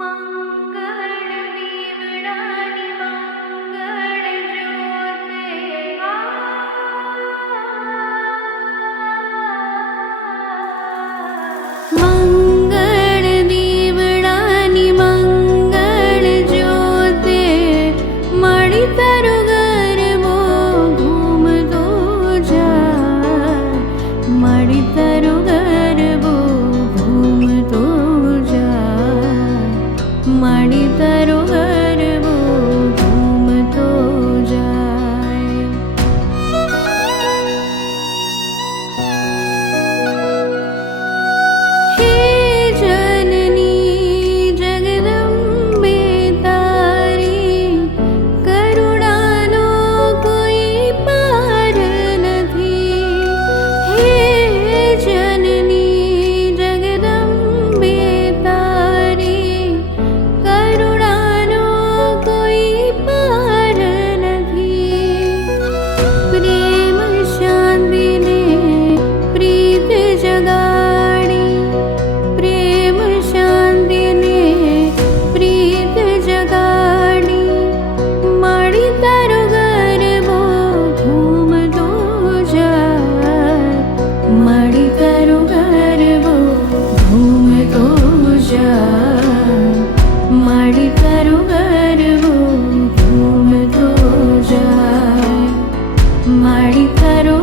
मंगल दीवडानी मंगल ज्योते मंगल दीवडानी मंगल ज्योते मणि तरु गरबो घूमतो जाय मणि तरु गरबो घूमतो जाय मणि तरु गरबो घूमतो जाय। हे जननी जगदम्बे तारी करुणानो कोई पार નથી। हे जननी जगदम्बे तारी करुणानो कोई पार નથી। प्रेम शांति ने प्रीत जगाड़ी प्रेम शांति ने प्रीत जगाड़ी मणि तरु गरबो घूमतो जाय मणि तरु गरबो घूमतो जाय मणि तरु गरबो घूमतो जाय मणि तरु